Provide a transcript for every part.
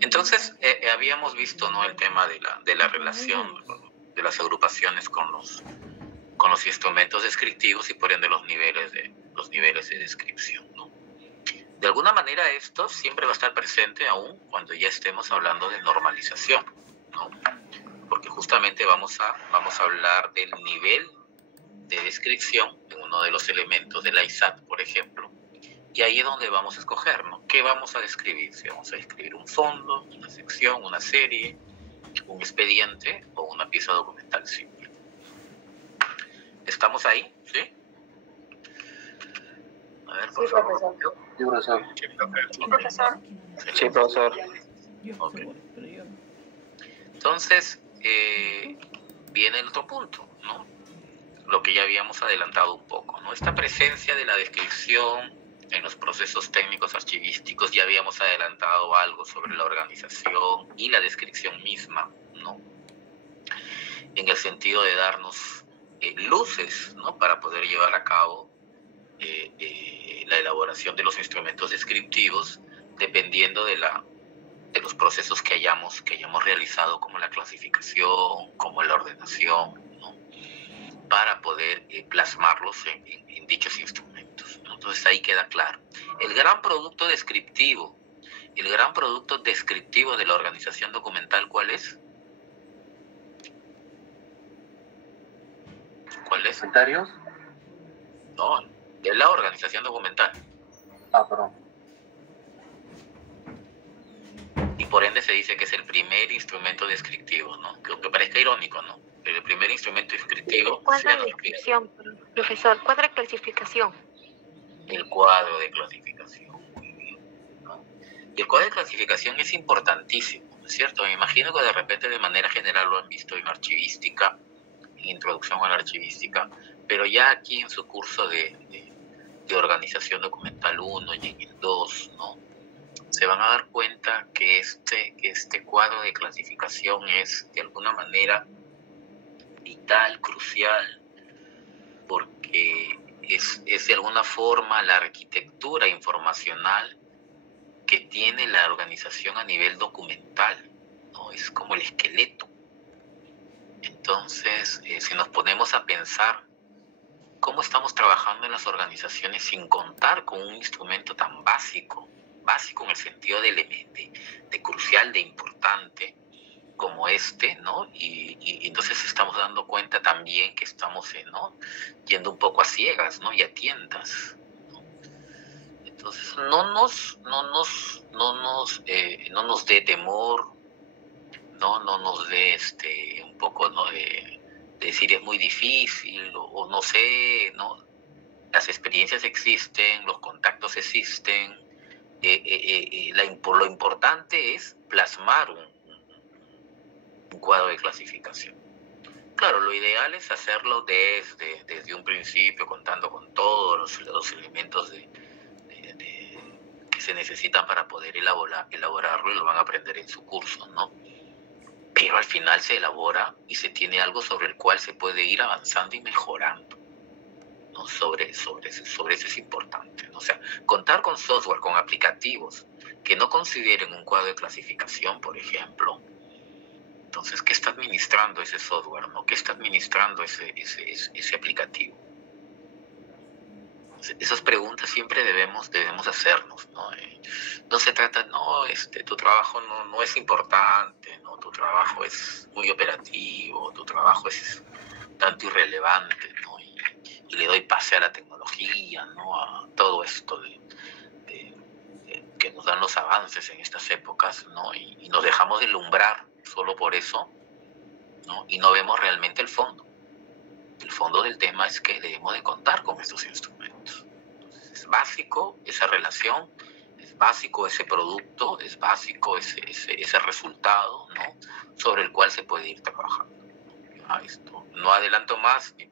Entonces, habíamos visto, ¿no?, el tema de la relación de las agrupaciones con los instrumentos descriptivos y por ende los niveles de descripción, ¿no? De alguna manera esto siempre va a estar presente aún cuando ya estemos hablando de normalización, ¿no? Porque justamente vamos a hablar del nivel de descripción en uno de los elementos de la ISAT, por ejemplo. Y ahí es donde vamos a escoger, ¿no?, ¿qué vamos a describir? Si vamos a describir un fondo, una sección, una serie, un expediente o una pieza documental simple. ¿Estamos ahí? ¿Sí? A ver, por favor. Sí, profesor. Sí, profesor. Sí, profesor. Ok. Entonces, viene el otro punto, ¿no? Lo que ya habíamos adelantado un poco, ¿no? Esta presencia de la descripción en los procesos técnicos archivísticos, ya habíamos adelantado algo sobre la organización y la descripción misma, ¿no? En el sentido de darnos luces, ¿no?, para poder llevar a cabo la elaboración de los instrumentos descriptivos, dependiendo de los procesos que hayamos realizado, como la clasificación, como la ordenación, ¿no?, para poder plasmarlos en dichos instrumentos, ¿no? Entonces ahí queda claro. El gran producto descriptivo de la organización documental, ¿cuál es? ¿Cuál es? ¿Comentarios? No, de la organización documental. Perdón. Y por ende se dice que es el primer instrumento descriptivo, ¿no? Que aunque parezca irónico, ¿no? Pero el primer instrumento descriptivo... Cuadro de descripción, profesor, cuadro de clasificación. El cuadro de clasificación, muy bien, ¿no? Y el cuadro de clasificación es importantísimo, ¿no es cierto? Me imagino que de repente de manera general lo han visto en archivística, en introducción a la archivística, pero ya aquí en su curso de organización documental 1 y en el 2, ¿no?, se van a dar cuenta que este cuadro de clasificación es de alguna manera vital, crucial, porque es de alguna forma la arquitectura informacional que tiene la organización a nivel documental, ¿no? Es como el esqueleto. Entonces, si nos ponemos a pensar cómo estamos trabajando en las organizaciones sin contar con un instrumento tan básico en el sentido de crucial, de importante, como este, ¿no? Y entonces estamos dando cuenta también que estamos, ¿no?, yendo un poco a ciegas, ¿no?, y a tientas, ¿no? Entonces no nos dé temor, no nos dé un poco, ¿no?, de decir es muy difícil o no sé, ¿no? Las experiencias existen, los contactos existen. Lo importante es plasmar un cuadro de clasificación. Claro, lo ideal es hacerlo desde un principio, contando con todos los elementos que se necesitan para poder elaborarlo, y lo van a aprender en su curso, ¿no? Pero al final se elabora y se tiene algo sobre el cual se puede ir avanzando y mejorando, ¿no? Sobre eso es importante, ¿no? O sea, contar con software, con aplicativos que no consideren un cuadro de clasificación, por ejemplo. Entonces, ¿qué está administrando ese software, ¿no? ¿Qué está administrando ese aplicativo? Esas preguntas siempre debemos hacernos, ¿no? No se trata, no, tu trabajo no es importante, ¿no? Tu trabajo es muy operativo, tu trabajo es tanto irrelevante, ¿no? Y le doy pase a la tecnología, ¿no?, a todo esto que nos dan los avances en estas épocas, ¿no? Y nos dejamos deslumbrar solo por eso, ¿no? Y no vemos realmente el fondo. El fondo del tema es que debemos de contar con estos instrumentos. Entonces, es básico esa relación, es básico ese producto, es básico ese resultado, ¿no?, sobre el cual se puede ir trabajando. No adelanto más ni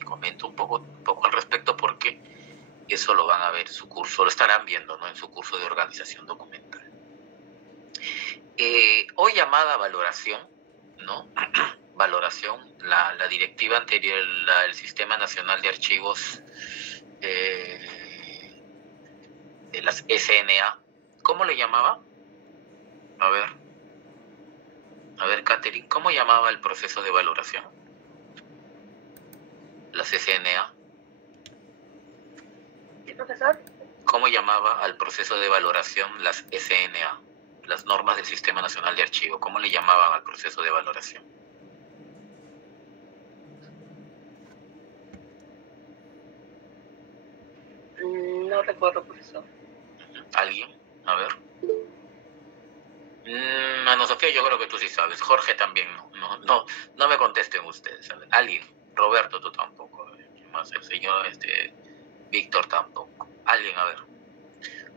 comento un poco al respecto, porque eso lo van a ver en su curso, lo estarán viendo, ¿no?, en su curso de organización documental. Hoy llamada valoración, ¿no? Valoración, la directiva anterior, el Sistema Nacional de Archivos, de las SNA, ¿cómo le llamaba? A ver, Catherine, ¿cómo llamaba el proceso de valoración? Las SNA. ¿Sí, profesor? ¿Cómo llamaba al proceso de valoración las SNA? Las normas del Sistema Nacional de Archivo. ¿Cómo le llamaban al proceso de valoración? No recuerdo, profesor. ¿Alguien? A ver. Ana Sofía, yo creo que tú sí sabes. Jorge también no me contesten ustedes. A ver, alguien. Roberto, tú tampoco. ¿Quién más? El señor Víctor tampoco. Alguien, a ver.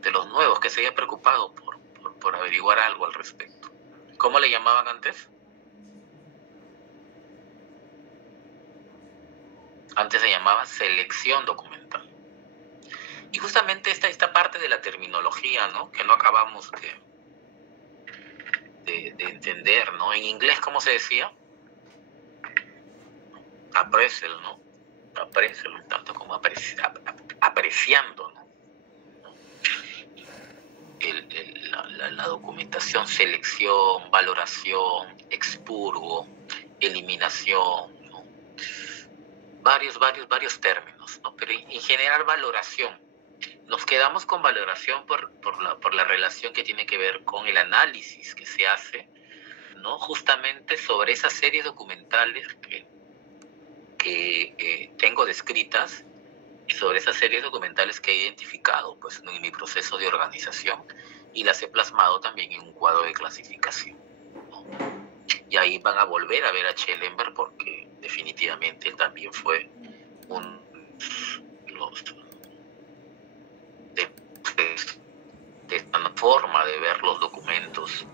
De los nuevos que se haya preocupado por averiguar algo al respecto. ¿Cómo le llamaban antes? Antes se llamaba selección documental. Y justamente esta parte de la terminología, ¿no? Que no acabamos de entender, ¿no? En inglés, ¿cómo se decía? Appraisal, ¿no? Appraisal, tanto como apreciando, ¿no? La documentación, selección, valoración, expurgo, eliminación, ¿no? Varios términos, ¿no? Pero en general valoración. Nos quedamos con valoración por la relación que tiene que ver con el análisis que se hace, ¿no? Justamente sobre esas series documentales que tengo descritas y sobre esas series documentales que he identificado pues, en mi proceso de organización y las he plasmado también en un cuadro de clasificación, ¿no? Y ahí van a volver a ver a Schellenberg porque definitivamente él también fue uno de esta forma de ver los documentos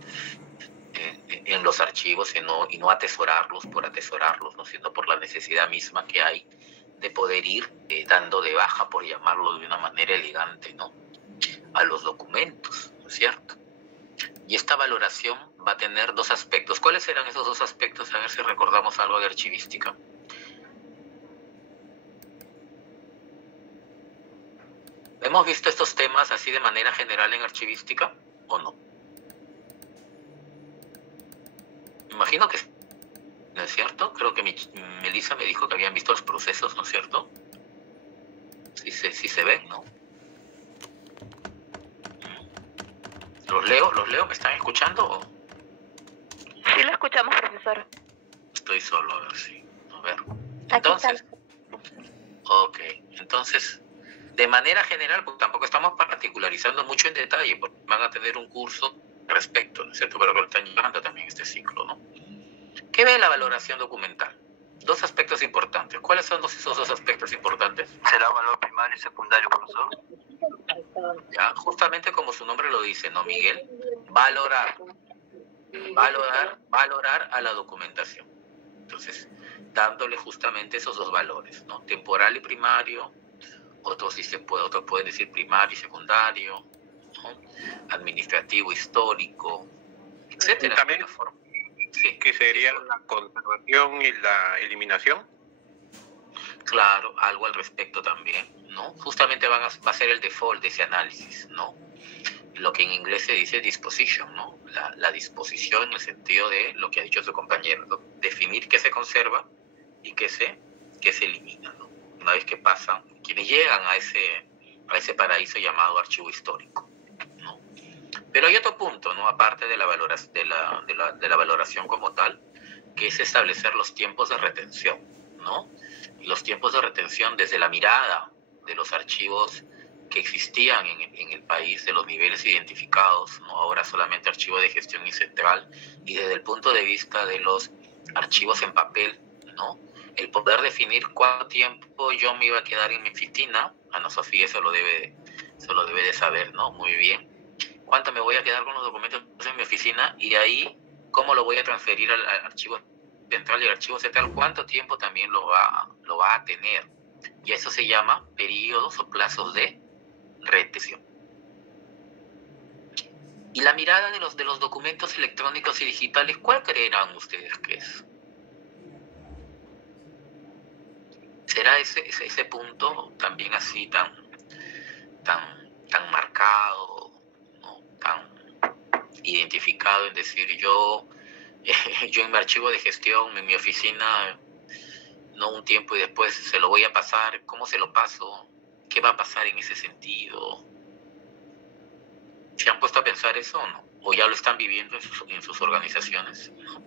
en los archivos y no atesorarlos por atesorarlos, ¿no? Sino por la necesidad misma que hay de poder ir dando de baja, por llamarlo de una manera elegante, ¿no? A los documentos, ¿no es cierto? Y esta valoración va a tener dos aspectos. ¿Cuáles serán esos dos aspectos? A ver si recordamos algo de archivística. ¿Hemos visto estos temas así de manera general en archivística o no? Imagino que ¿no es cierto? Creo que Melissa me dijo que habían visto los procesos, ¿no es cierto? Sí se ven, ¿no? ¿Los leo? ¿Me están escuchando? Sí lo escuchamos, profesor. Estoy solo, a ver si... A ver. Entonces... Ok, entonces... De manera general, pues tampoco estamos particularizando mucho en detalle, porque van a tener un curso al respecto, ¿no es cierto? Pero lo están llevando también este ciclo, ¿no? ¿Qué ve la valoración documental? Dos aspectos importantes. ¿Cuáles son esos dos aspectos importantes? ¿Será valor primario y secundario, profesor? Ya, justamente como su nombre lo dice, ¿no, Miguel? Valorar a la documentación. Entonces, dándole justamente esos dos valores, ¿no? Temporal y primario. Otros pueden decir primario y secundario, ¿no? Administrativo, histórico, etcétera. También, sí, que sería la conservación y la eliminación. Claro, algo al respecto también, ¿no? Justamente va a ser el default de ese análisis, ¿no? Lo que en inglés se dice disposition, ¿no? La disposición en el sentido de lo que ha dicho su compañero, ¿no? Definir qué se conserva y qué se elimina, ¿no? Una vez que pasan, quienes llegan a ese paraíso llamado archivo histórico, ¿no? Pero hay otro punto, ¿no? Aparte de la valoración como tal, que es establecer los tiempos de retención, ¿no? Y los tiempos de retención desde la mirada de los archivos que existían en el país, de los niveles identificados, ¿no? Ahora solamente archivo de gestión y central, y desde el punto de vista de los archivos en papel, ¿no? El poder definir cuánto tiempo yo me iba a quedar en mi oficina, Ana Sofía eso lo debe de saber, ¿no? Muy bien. ¿Cuánto me voy a quedar con los documentos en mi oficina? Y ahí, ¿cómo lo voy a transferir al archivo central? Y el archivo central, ¿cuánto tiempo también lo va a tener? Y eso se llama periodos o plazos de retención. Y la mirada de los documentos electrónicos y digitales, ¿cuál creerán ustedes que es? ¿Será ese punto también así tan marcado, ¿no? Tan identificado en decir yo en mi archivo de gestión, en mi oficina, no un tiempo y después se lo voy a pasar? ¿Cómo se lo paso? ¿Qué va a pasar en ese sentido? ¿Se han puesto a pensar eso o no? ¿O ya lo están viviendo en sus organizaciones? ¿No?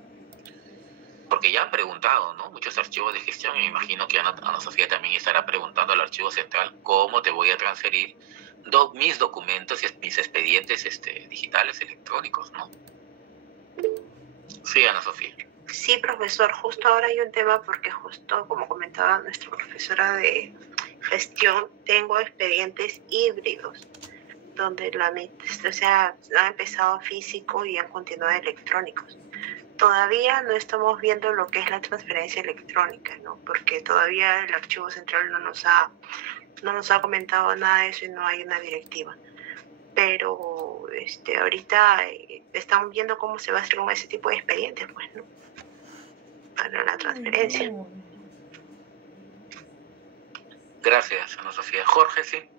Porque ya han preguntado, ¿no? Muchos archivos de gestión, y me imagino que Ana Sofía también estará preguntando al archivo central cómo te voy a transferir mis documentos y mis expedientes digitales electrónicos, ¿no? Sí, Ana Sofía. Sí, profesor, justo ahora hay un tema porque justo como comentaba nuestra profesora de gestión, tengo expedientes híbridos donde han empezado físico y han continuado electrónicos. Todavía no estamos viendo lo que es la transferencia electrónica, ¿no? Porque todavía el archivo central no nos ha comentado nada de eso y no hay una directiva. Pero ahorita están viendo cómo se va a hacer con ese tipo de expedientes, pues, ¿no? Para la transferencia. Gracias, Ana Sofía. Jorge, sí.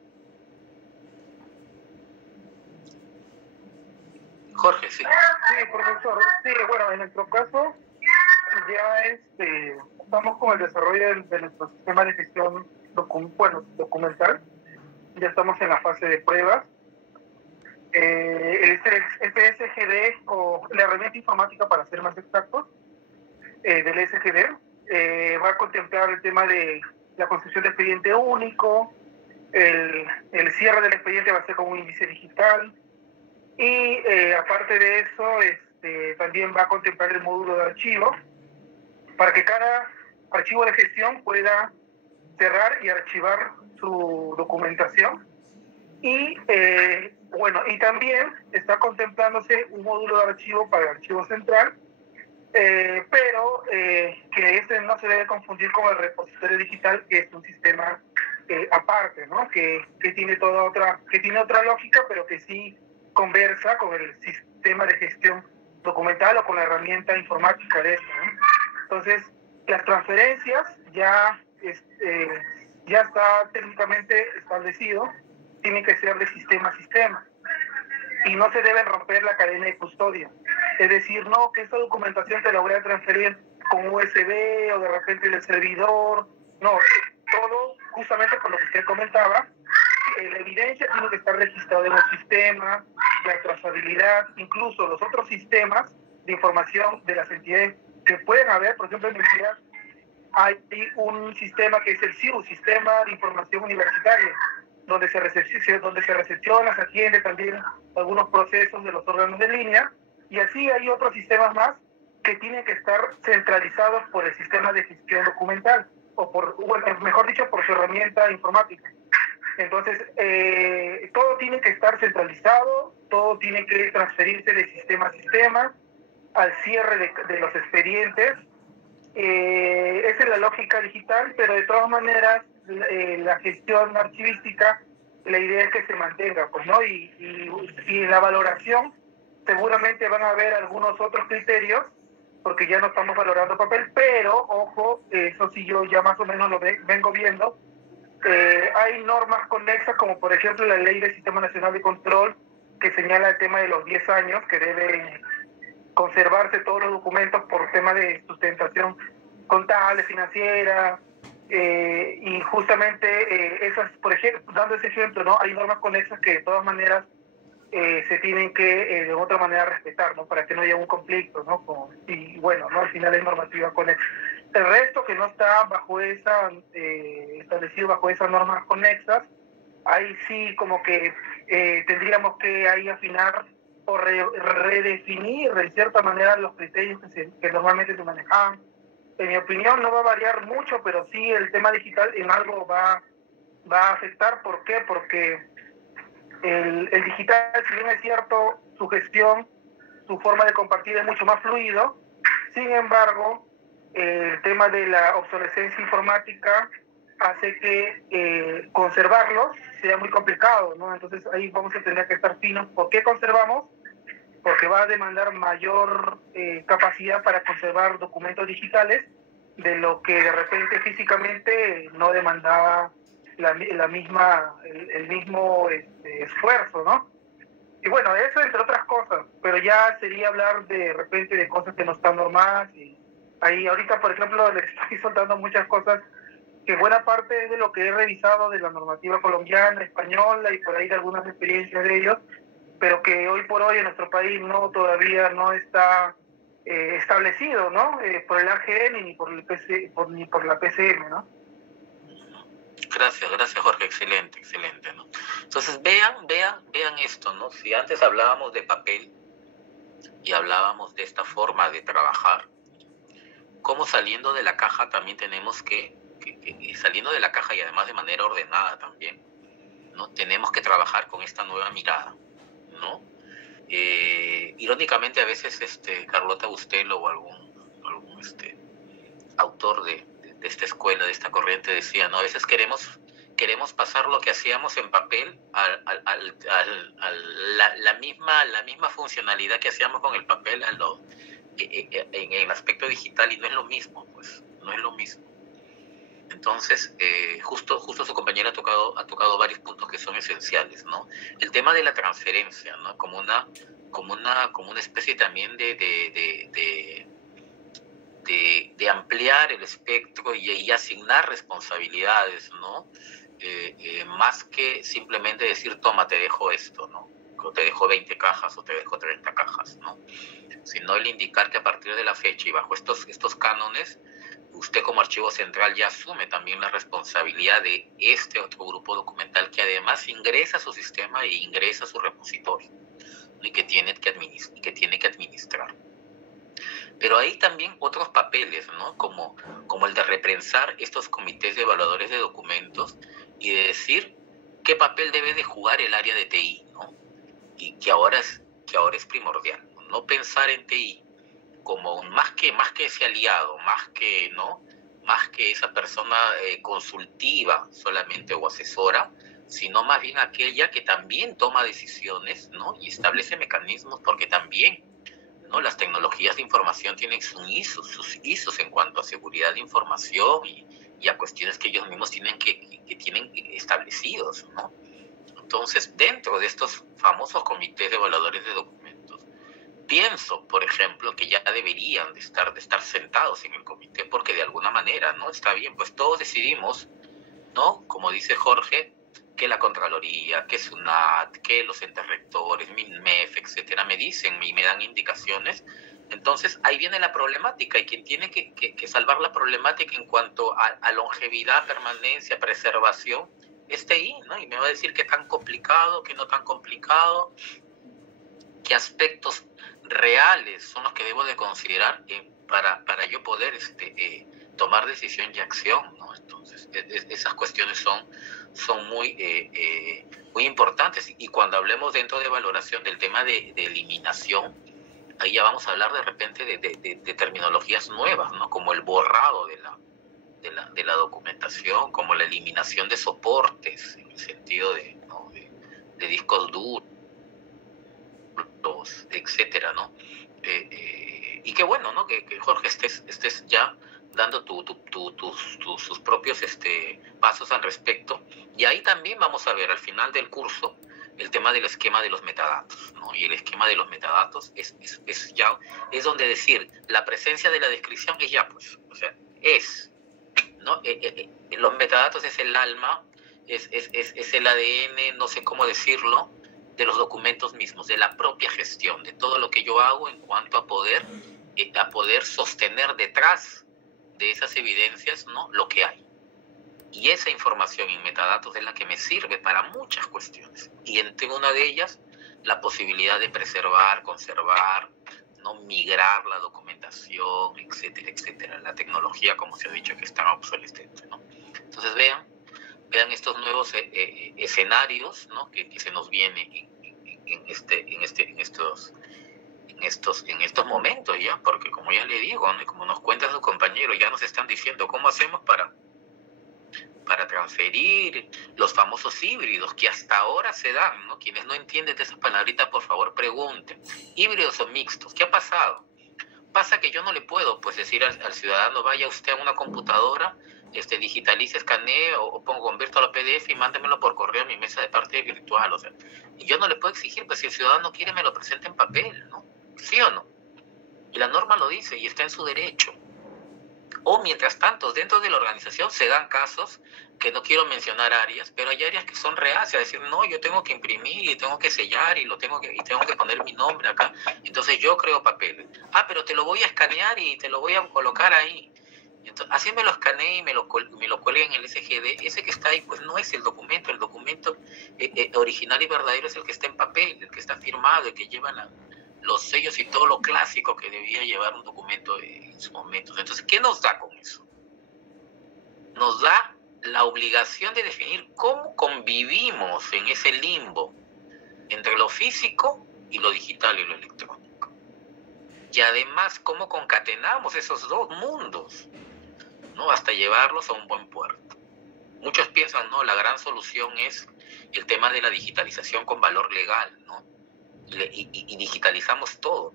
Jorge, sí. Sí, profesor. Sí, bueno, en nuestro caso ya estamos con el desarrollo de nuestro sistema de gestión documental. Ya estamos en la fase de pruebas. El SGD, o la herramienta informática para ser más exactos, del SGD, va a contemplar el tema de la construcción de expediente único, el cierre del expediente va a ser con un índice digital, y aparte de eso también va a contemplar el módulo de archivo para que cada archivo de gestión pueda cerrar y archivar su documentación. Y y también está contemplándose un módulo de archivo para el archivo central, pero que ese no se debe confundir con el repositorio digital, que es un sistema aparte, ¿no? Que tiene otra lógica, pero que sí conversa con el sistema de gestión documental o con la herramienta informática de esto, ¿no? Entonces, las transferencias ya está técnicamente establecido, tienen que ser de sistema a sistema y no se debe romper la cadena de custodia. Es decir, no, que esta documentación te la voy a transferir con USB o de repente del servidor. No, todo justamente por lo que usted comentaba, la evidencia tiene que estar registrada en el sistema, la trazabilidad, incluso los otros sistemas de información de las entidades que pueden haber. Por ejemplo, en mi entidad hay un sistema que es el SIU, Sistema de Información Universitaria, donde se recepciona, se atiende también algunos procesos de los órganos de línea, y así hay otros sistemas más que tienen que estar centralizados por el sistema de gestión documental, mejor dicho, por su herramienta informática. Entonces, todo tiene que estar centralizado, todo tiene que transferirse de sistema a sistema, al cierre de los expedientes. Esa es la lógica digital, pero de todas maneras, la gestión archivística, la idea es que se mantenga, pues, ¿no? Y en la valoración seguramente van a haber algunos otros criterios, porque ya no estamos valorando papel, pero, ojo, eso sí yo ya más o menos lo vengo viendo. Hay normas conexas, como por ejemplo la Ley del Sistema Nacional de Control, que señala el tema de los 10 años, que deben conservarse todos los documentos por tema de sustentación contable, financiera, y justamente esas, por ejemplo, dando ese ejemplo, ¿no? Hay normas conexas que de todas maneras se tienen que de otra manera respetar, ¿no? Para que no haya un conflicto, ¿no? Y bueno, ¿no? Al final hay normativa conexa. El resto que no está bajo establecido bajo esas normas conexas, ahí sí como que tendríamos que ahí afinar o redefinir de cierta manera los criterios que normalmente se manejaban. En mi opinión no va a variar mucho, pero sí el tema digital en algo va a afectar. ¿Por qué? Porque el digital, si bien es cierto, su gestión, su forma de compartir es mucho más fluido, sin embargo, el tema de la obsolescencia informática hace que conservarlos sea muy complicado, ¿no? Entonces ahí vamos a tener que estar finos. ¿Por qué conservamos? Porque va a demandar mayor capacidad para conservar documentos digitales de lo que de repente físicamente no demandaba el mismo esfuerzo, ¿no? Y bueno, eso entre otras cosas, pero ya sería hablar de repente de cosas que no están normadas. Y ahí ahorita, por ejemplo, le estoy soltando muchas cosas que buena parte es de lo que he revisado de la normativa colombiana, española y por ahí de algunas experiencias de ellos, pero que hoy por hoy en nuestro país todavía no está establecido, ¿no? Por el AGN ni por el ni por la PCM, ¿no? Gracias Jorge, excelente, ¿no? Entonces vean esto, ¿no? Si antes hablábamos de papel y hablábamos de esta forma de trabajar, como saliendo de la caja también tenemos que saliendo de la caja y además de manera ordenada también, ¿no? Tenemos que trabajar con esta nueva mirada, ¿no? Irónicamente a veces Carlota Bustelo o algún autor de esta escuela, de esta corriente decía, ¿no? A veces queremos pasar lo que hacíamos en papel a la misma funcionalidad que hacíamos con el papel en el aspecto digital, y no es lo mismo, pues, no es lo mismo. Entonces, justo su compañera ha tocado varios puntos que son esenciales, ¿no? El tema de la transferencia, ¿no? Como una especie también de ampliar el espectro y asignar responsabilidades, ¿no? Más que simplemente decir, toma, te dejo esto, ¿no? O te dejo 20 cajas o te dejo 30 cajas, ¿no? Sino el indicar que a partir de la fecha y bajo estos cánones, usted como archivo central ya asume también la responsabilidad de este otro grupo documental que además ingresa a su sistema e ingresa a su repositorio, ¿no? y que tiene que administrar. Pero hay también otros papeles, ¿no? Como el de reprensar estos comités de evaluadores de documentos y de decir qué papel debe de jugar el área de TI, ¿no? Y que ahora es primordial. No pensar en TI como más que ese aliado, más que esa persona consultiva solamente o asesora, sino más bien aquella que también toma decisiones, ¿no? Y establece mecanismos, porque también, ¿no? Las tecnologías de información tienen sus ISOs en cuanto a seguridad de información y a cuestiones que ellos mismos tienen establecidos, ¿no? Entonces, dentro de estos famosos comités de evaluadores de documentos, pienso, por ejemplo, que ya deberían de estar sentados en el comité, porque de alguna manera, ¿no? Está bien, pues todos decidimos, ¿no? Como dice Jorge, que la Contraloría, que SUNAT, que los entes rectores, MINMEF, etcétera, me dicen y me dan indicaciones. Entonces, ahí viene la problemática, y quien tiene que salvar la problemática en cuanto a longevidad, permanencia, preservación, es TI, ¿no? Y me va a decir qué tan complicado, qué no tan complicado, qué aspectos reales son los que debo de considerar para yo poder tomar decisión y acción, ¿no? Entonces, esas cuestiones son muy importantes, y cuando hablemos dentro de valoración del tema de eliminación, ahí ya vamos a hablar de repente de terminologías nuevas, ¿no? Como el borrado de la documentación, como la eliminación de soportes, en el sentido de discos duros, etcétera, ¿no? Y qué bueno, ¿no? Que Jorge estés ya dando sus propios pasos al respecto. Y ahí también vamos a ver al final del curso el tema del esquema de los metadatos, ¿no? Y el esquema de los metadatos es donde decir, la presencia de la descripción es ya, pues, o sea, ¿no? Los metadatos es el alma, es el ADN, no sé cómo decirlo, de los documentos mismos, de la propia gestión, de todo lo que yo hago en cuanto a poder sostener detrás de esas evidencias, ¿no? Lo que hay. Y esa información en metadatos es la que me sirve para muchas cuestiones. Y entre una de ellas, la posibilidad de preservar, conservar, ¿no? Migrar la documentación, etcétera, etcétera. La tecnología, como se ha dicho, que está obsolescente, ¿no? Entonces vean estos nuevos escenarios, ¿no? que se nos vienen en estos momentos ya, porque como ya le digo, ¿no? Como nos cuentan sus compañeros, ya nos están diciendo cómo hacemos para transferir los famosos híbridos que hasta ahora se dan, ¿no? Quienes no entienden de esas palabritas, por favor pregunten. ¿Híbridos o mixtos? ¿Qué ha pasado? Pasa que yo no le puedo pues decir al ciudadano, vaya usted a una computadora digitalice, escanee o pongo, convierto a PDF y mándemelo por correo a mi mesa de parte virtual. O sea, y yo no le puedo exigir, pues si el ciudadano quiere me lo presenta en papel, ¿no? ¿Sí o no? Y la norma lo dice y está en su derecho. O mientras tanto, dentro de la organización se dan casos, que no quiero mencionar áreas, pero hay áreas que son reacias, a decir, no, yo tengo que imprimir y tengo que sellar y tengo que poner mi nombre acá, entonces yo creo papeles. Ah, pero te lo voy a escanear y te lo voy a colocar ahí. Entonces, así me lo escaneé y me lo colgué en el SGD. Ese que está ahí, pues no es el documento original y verdadero es el que está en papel, el que está firmado, el que lleva los sellos y todo lo clásico que debía llevar un documento en su momento. Entonces, ¿qué nos da con eso? Nos da la obligación de definir cómo convivimos en ese limbo entre lo físico y lo digital y lo electrónico. Y además, cómo concatenamos esos dos mundos, ¿no? Hasta llevarlos a un buen puerto. Muchos piensan, no, la gran solución es el tema de la digitalización con valor legal, ¿no? Y digitalizamos todo,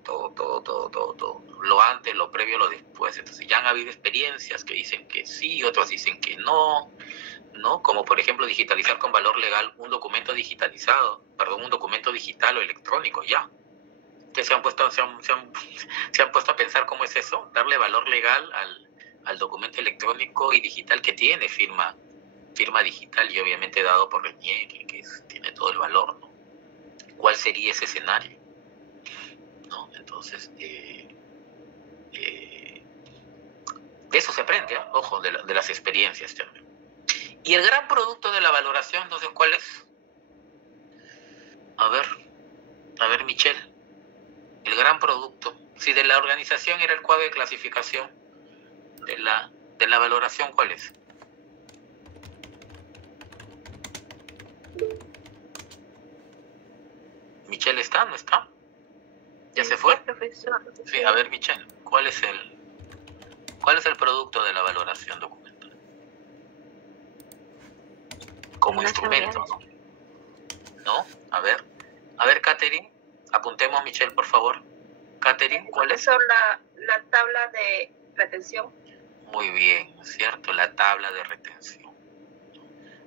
lo antes, lo previo, lo después. Entonces ya han habido experiencias que dicen que sí, otros dicen que no, ¿no? Como por ejemplo digitalizar con valor legal un documento digitalizado, un documento digital o electrónico, ya. Ustedes se han puesto a pensar cómo es eso, darle valor legal al documento electrónico y digital que tiene firma digital y obviamente dado por RENIEC, que tiene todo el valor, ¿no? ¿Cuál sería ese escenario? ¿No? Entonces, de eso se aprende, ¿eh? Ojo, de las experiencias también. Y el gran producto de la valoración, entonces, ¿cuál es? A ver, Michelle, el gran producto. Si de la organización era el cuadro de clasificación, de la valoración, ¿cuál es? ¿Michelle está? ¿No está? ¿Ya se fue? Profesor. Sí, a ver, Michelle, ¿cuál es el producto de la valoración documental? Como instrumento, ¿no? ¿No? A ver, Catherine, apuntemos, Michelle, por favor. Catherine, ¿cuál es? Profesor, la tabla de retención. Muy bien, ¿cierto? La tabla de retención.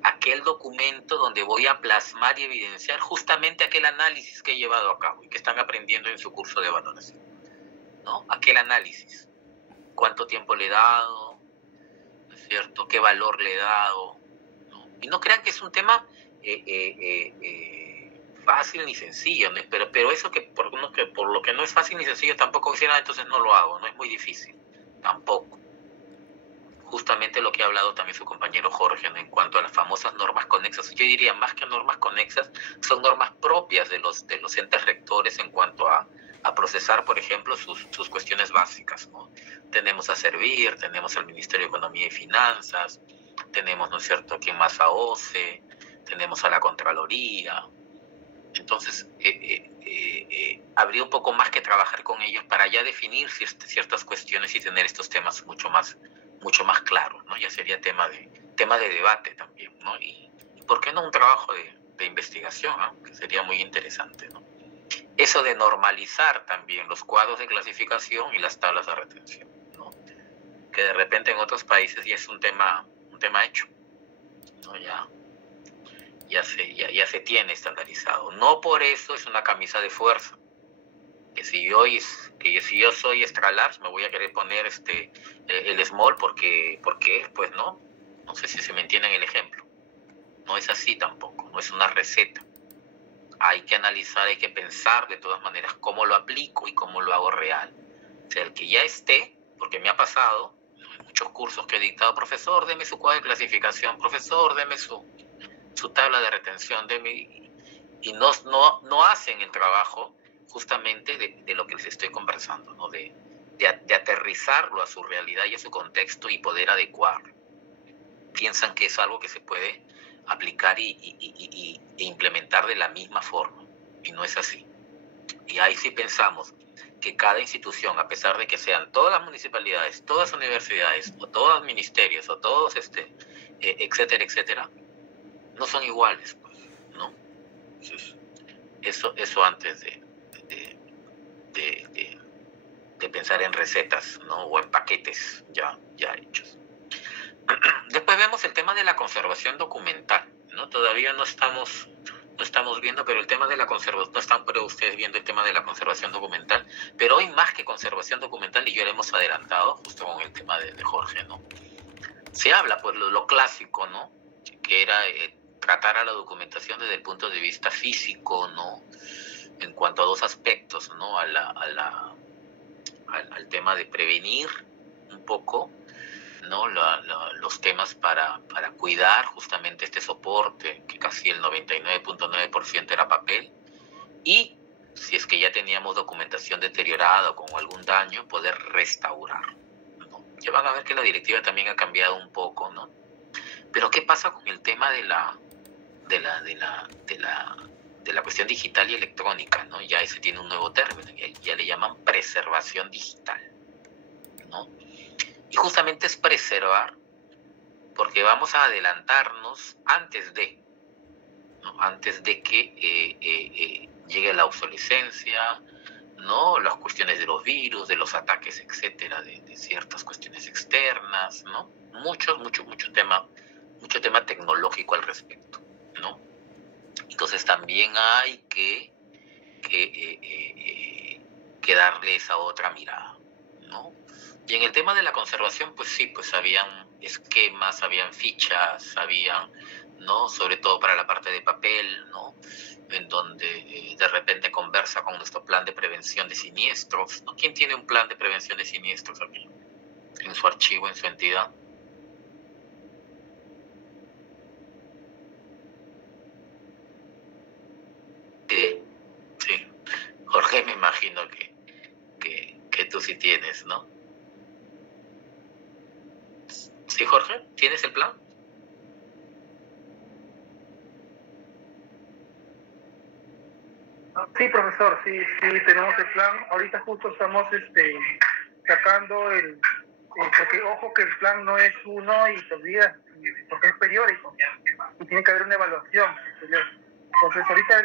Aquel documento donde voy a plasmar y evidenciar justamente aquel análisis que he llevado a cabo y que están aprendiendo en su curso de valoración, ¿no? Aquel análisis. ¿Cuánto tiempo le he dado? ¿No es cierto? ¿Qué valor le he dado? ¿No? Y no crean que es un tema fácil ni sencillo, ¿no? Pero eso que por lo que no es fácil ni sencillo tampoco quisiera, entonces no lo hago, no es muy difícil, tampoco. Justamente lo que ha hablado también su compañero Jorge, ¿no? En cuanto a las famosas normas conexas. Yo diría, más que normas conexas, son normas propias de los entes rectores en cuanto a procesar, por ejemplo, sus cuestiones básicas, ¿no? Tenemos a Servir, tenemos al Ministerio de Economía y Finanzas, tenemos, ¿no es cierto?, aquí más a OCE, tenemos a la Contraloría. Entonces, habría un poco más que trabajar con ellos para ya definir ciertas cuestiones y tener estos temas mucho más claro, ¿no? Ya sería tema de debate también, ¿no? Y ¿por qué no un trabajo de investigación, ¿no? Que sería muy interesante, ¿no? Eso de normalizar también los cuadros de clasificación y las tablas de retención, ¿no? Que de repente en otros países ya es un tema hecho, ¿no? Ya se tiene estandarizado. No por eso es una camisa de fuerza. Que si yo soy extra large, me voy a querer poner el small porque pues no sé si se me entiende el ejemplo. No es así tampoco, no es una receta. Hay que analizar, hay que pensar de todas maneras cómo lo aplico y cómo lo hago real. O sea, el que ya esté, porque me ha pasado en muchos cursos que he dictado, profesor, deme su cuadro de clasificación, profesor, deme su tabla de retención, y no hacen el trabajo justamente de lo que les estoy conversando, ¿no? De aterrizarlo a su realidad y a su contexto y poder adecuarlo. Piensan que es algo que se puede aplicar e implementar de la misma forma, y no es así. Y ahí sí pensamos que cada institución, a pesar de que sean todas las municipalidades, todas las universidades, o todos los ministerios, o todos etcétera, no son iguales, pues, ¿no? Entonces, eso antes de pensar en recetas, ¿no? O en paquetes ya hechos. Después vemos el tema de la conservación documental, ¿no? Todavía no estamos viendo, pero el tema de la conservación, no están pero ustedes viendo el tema de la conservación documental, pero hoy más que conservación documental, y ya lo hemos adelantado justo con el tema de Jorge, ¿no? Se habla, pues, lo clásico, ¿no? Que era tratar a la documentación desde el punto de vista físico, ¿no? En cuanto a dos aspectos, ¿no? Al tema de prevenir un poco, ¿no? Los temas para cuidar justamente este soporte, que casi el 99.9% era papel, y si es que ya teníamos documentación deteriorada o con algún daño, poder restaurar, ¿no? Ya van a ver que la directiva también ha cambiado un poco, ¿no? Pero ¿qué pasa con el tema de la cuestión digital y electrónica, ¿no? Ya ese tiene un nuevo término, ya le llaman preservación digital, ¿no? Y justamente es preservar, porque vamos a adelantarnos antes de que llegue la obsolescencia, ¿no? Las cuestiones de los virus, de los ataques, etcétera, de ciertas cuestiones externas, ¿no? Mucho tema tecnológico al respecto, ¿no? Entonces también hay que darle esa otra mirada, ¿no? Y en el tema de la conservación, pues sí, pues habían esquemas, habían fichas, ¿no? Sobre todo para la parte de papel, ¿no? En donde de repente conversa con nuestro plan de prevención de siniestros, ¿no? ¿Quién tiene un plan de prevención de siniestros aquí? En su archivo, en su entidad. Sí. Jorge, me imagino que tú sí tienes, ¿no? ¿Sí, Jorge? ¿Tienes el plan? Sí, profesor, sí, tenemos el plan. Ahorita justo estamos sacando porque ojo que el plan no es uno y se olvida, porque es periódico y tiene que haber una evaluación. Entonces ahorita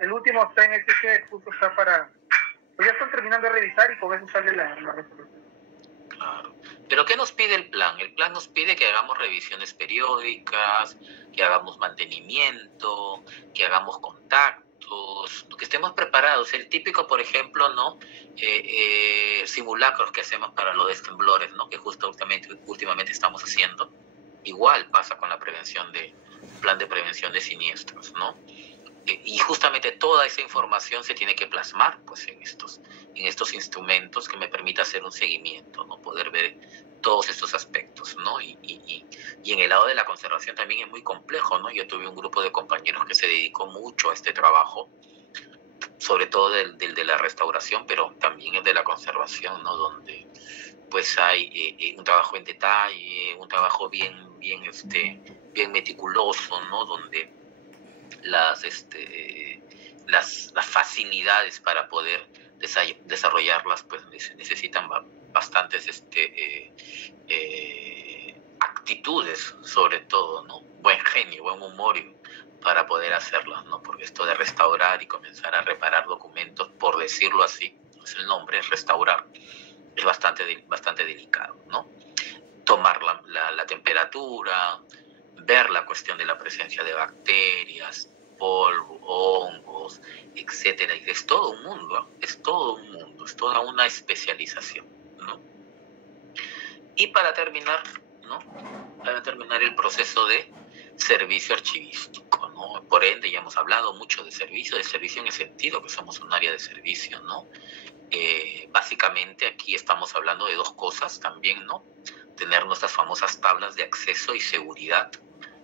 el último está en que justo está pues ya están terminando de revisar y con eso sale la resolución. Claro. ¿Pero qué nos pide el plan? El plan nos pide que hagamos revisiones periódicas, que hagamos mantenimiento, que hagamos contactos, que estemos preparados. El típico, por ejemplo, ¿no? Simulacros que hacemos para los temblores, ¿no? Que justo últimamente estamos haciendo. Igual pasa con la plan de prevención de siniestros, ¿no? Y justamente toda esa información se tiene que plasmar, pues, en estos instrumentos que me permita hacer un seguimiento, ¿no? Poder ver todos estos aspectos, ¿no? Y en el lado de la conservación también es muy complejo, ¿no? Yo tuve un grupo de compañeros que se dedicó mucho a este trabajo, sobre todo del de la restauración, pero también el de la conservación, ¿no? Donde pues hay un trabajo en detalle, un trabajo bien meticuloso, ¿no? Donde las facilidades para poder desarrollarlas pues necesitan bastantes actitudes, sobre todo, ¿no? Buen genio, buen humor para poder hacerlas, ¿no? Porque esto de restaurar y comenzar a reparar documentos, por decirlo así, es el nombre, es restaurar, es bastante delicado, ¿no? Tomar la temperatura, ver la cuestión de la presencia de bacterias, polvo, hongos, etcétera. Y es todo un mundo, es toda una especialización, ¿no? Y para terminar, ¿no? Para terminar el proceso de servicio archivístico, ¿no? Por ende, ya hemos hablado mucho de servicio en el sentido que somos un área de servicio, ¿no? Básicamente aquí estamos hablando de dos cosas también, ¿no? Tener nuestras famosas tablas de acceso y seguridad,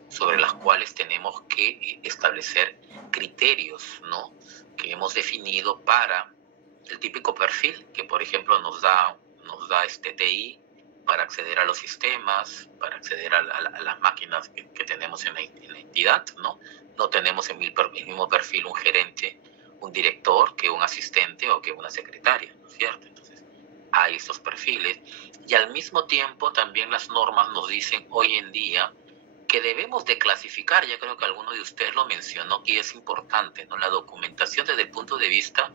sobre las cuales tenemos que establecer criterios, ¿no? Que hemos definido para el típico perfil que, por ejemplo, nos da TI para acceder a los sistemas, para acceder a las máquinas que tenemos en la entidad, ¿no? No tenemos en el mismo perfil un gerente, un director, que un asistente o que una secretaria, ¿no es cierto? Entonces, hay estos perfiles. Y al mismo tiempo, también las normas nos dicen hoy en día que debemos de clasificar, ya creo que alguno de ustedes lo mencionó, que es importante, ¿no? La documentación desde el punto de vista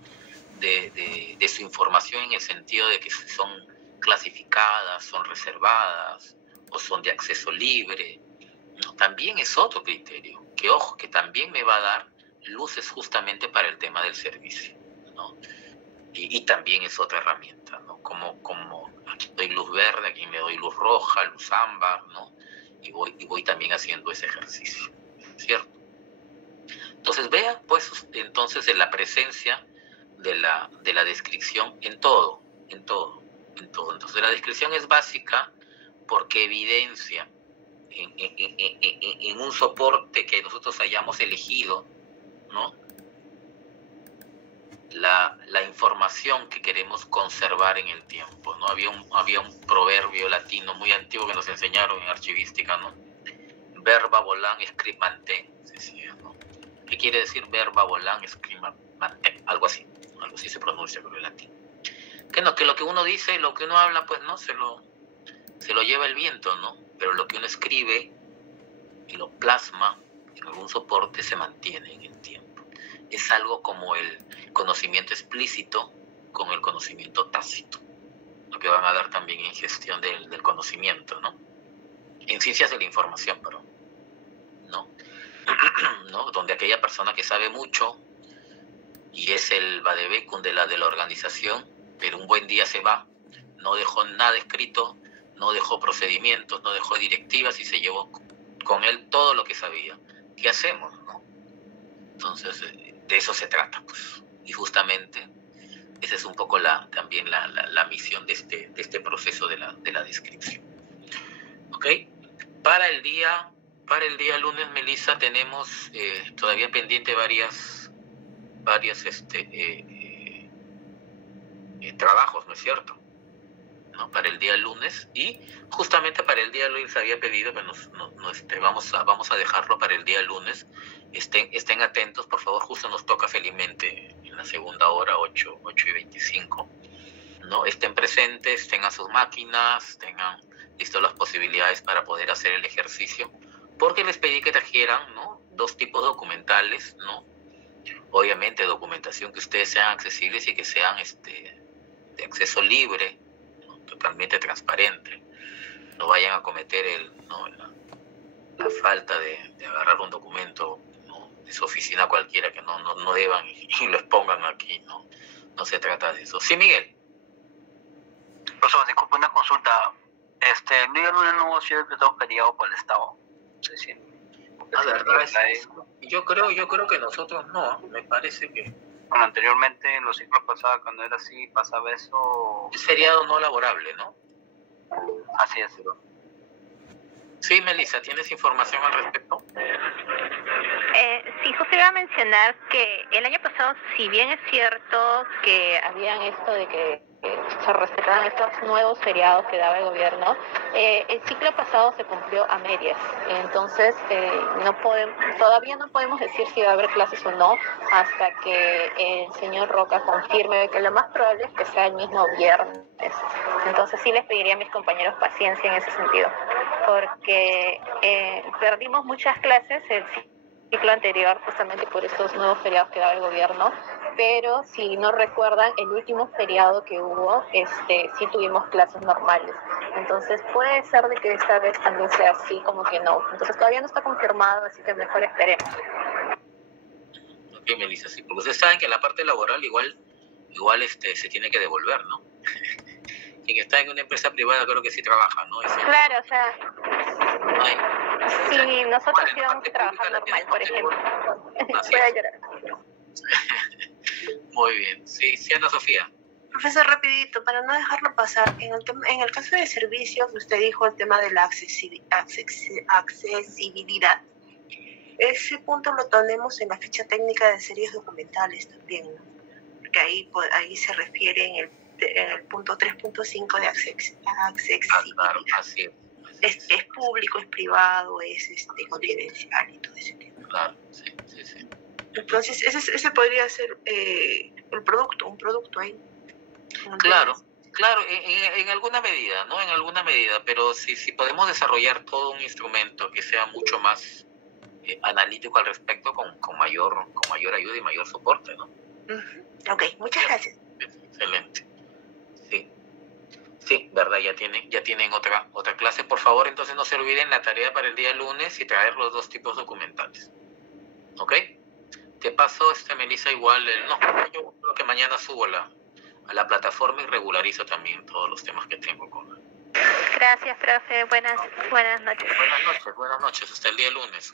de su información, en el sentido de que son clasificadas, son reservadas o son de acceso libre, ¿no? También es otro criterio, que ojo, que también me va a dar luces justamente para el tema del servicio, ¿no? Y también es otra herramienta, ¿no? Como aquí doy luz verde, aquí me doy luz roja, luz ámbar, ¿no? Y voy también haciendo ese ejercicio, ¿cierto? Entonces vea, pues, entonces de la presencia de la descripción en todo. Entonces la descripción es básica porque evidencia en un soporte que nosotros hayamos elegido, ¿no? La información que queremos conservar en el tiempo, ¿no? Había un proverbio latino muy antiguo que nos enseñaron en archivística, ¿no? Verba volant script mantem, decía, ¿no? ¿Qué quiere decir verba volant script mantem? Algo así se pronuncia con el latín. Que no, que lo que uno dice, lo que uno habla, pues no, se lo lleva el viento, ¿no? Pero lo que uno escribe y lo plasma en algún soporte se mantiene en el tiempo. Es algo como el conocimiento explícito con el conocimiento tácito, lo que van a dar también en gestión del conocimiento, ¿no? En ciencias de la información, pero ¿no? ¿No? Donde aquella persona que sabe mucho y es el vademecum de la organización, pero un buen día se va, no dejó nada escrito, no dejó procedimientos, no dejó directivas y se llevó con él todo lo que sabía. ¿Qué hacemos, no? Entonces, de eso se trata, pues. Y justamente esa es un poco también la misión de este proceso de la descripción. ¿Ok? Para el día lunes, Melissa, tenemos todavía pendiente varias trabajos, ¿no es cierto? ¿No? Para el día lunes, y justamente para el día lunes había pedido que vamos a dejarlo para el día lunes. Estén atentos, por favor, justo nos toca felizmente en la segunda hora, 8:25, ¿no? Estén presentes, tengan sus máquinas, tengan listas las posibilidades para poder hacer el ejercicio, porque les pedí que trajeran, ¿no? 2 tipos documentales, ¿no? Obviamente documentación que ustedes sean accesibles y que sean de acceso libre, ¿no? Totalmente transparente. No vayan a cometer la falta de agarrar un documento, ¿no? De su oficina cualquiera que no deban y lo expongan aquí, ¿no? No se trata de eso. Sí, Miguel. Profesor, disculpe una consulta. El día lunes no va a ser decretado feriado por el Estado. Es decir, La verdad es yo creo que nosotros no, me parece que bueno, anteriormente en los ciclos pasados, cuando era así, pasaba eso. es feriado no laborable, ¿no? Así es. Sí, Melissa, ¿tienes información al respecto? Sí, justo iba a mencionar que el año pasado, si bien es cierto que habían esto de que se respetaban estos nuevos feriados que daba el gobierno, el ciclo pasado se cumplió a medias. Entonces, todavía no podemos decir si va a haber clases o no hasta que el señor Roca confirme, que lo más probable es que sea el mismo viernes. Entonces, sí les pediría a mis compañeros paciencia en ese sentido, porque perdimos muchas clases el ciclo anterior justamente por estos nuevos feriados que daba el gobierno, pero si no recuerdan, el último feriado que hubo, sí tuvimos clases normales. Entonces puede ser de que esta vez también sea así, como que no. Entonces todavía no está confirmado, así que mejor esperemos. Ok, Melissa, sí, porque ustedes saben que la parte laboral igual se tiene que devolver, ¿no? Quien está en una empresa privada creo que sí trabaja, ¿no? Claro, o sea, no si nosotros íbamos a trabajar normal, por ejemplo. Voy a llorar. Muy bien. Sí, Ana Sofía. Profesor, rapidito, para no dejarlo pasar, en el caso de servicios, usted dijo el tema de la accesibilidad. Ese punto lo tenemos en la ficha técnica de series documentales también, ¿no? Porque ahí se refiere en el punto 3.5 de accesibilidad. Claro, así es público, es privado, es confidencial y todo ese tema. Claro, sí. Entonces, ese podría ser un producto ahí. Claro, en alguna medida, ¿no? En alguna medida, pero si podemos desarrollar todo un instrumento que sea mucho más analítico al respecto, con mayor ayuda y mayor soporte, ¿no? Ok, muchas gracias. Excelente. Sí. Sí, verdad, ya tienen otra clase. Por favor, entonces no se olviden la tarea para el día lunes y traer los 2 tipos documentales. ¿Ok? Te paso, Melissa, igual, no, yo creo que mañana subo a la plataforma y regularizo también todos los temas que tengo con. Gracias, profe. Buenas noches. Buenas noches, hasta el día lunes.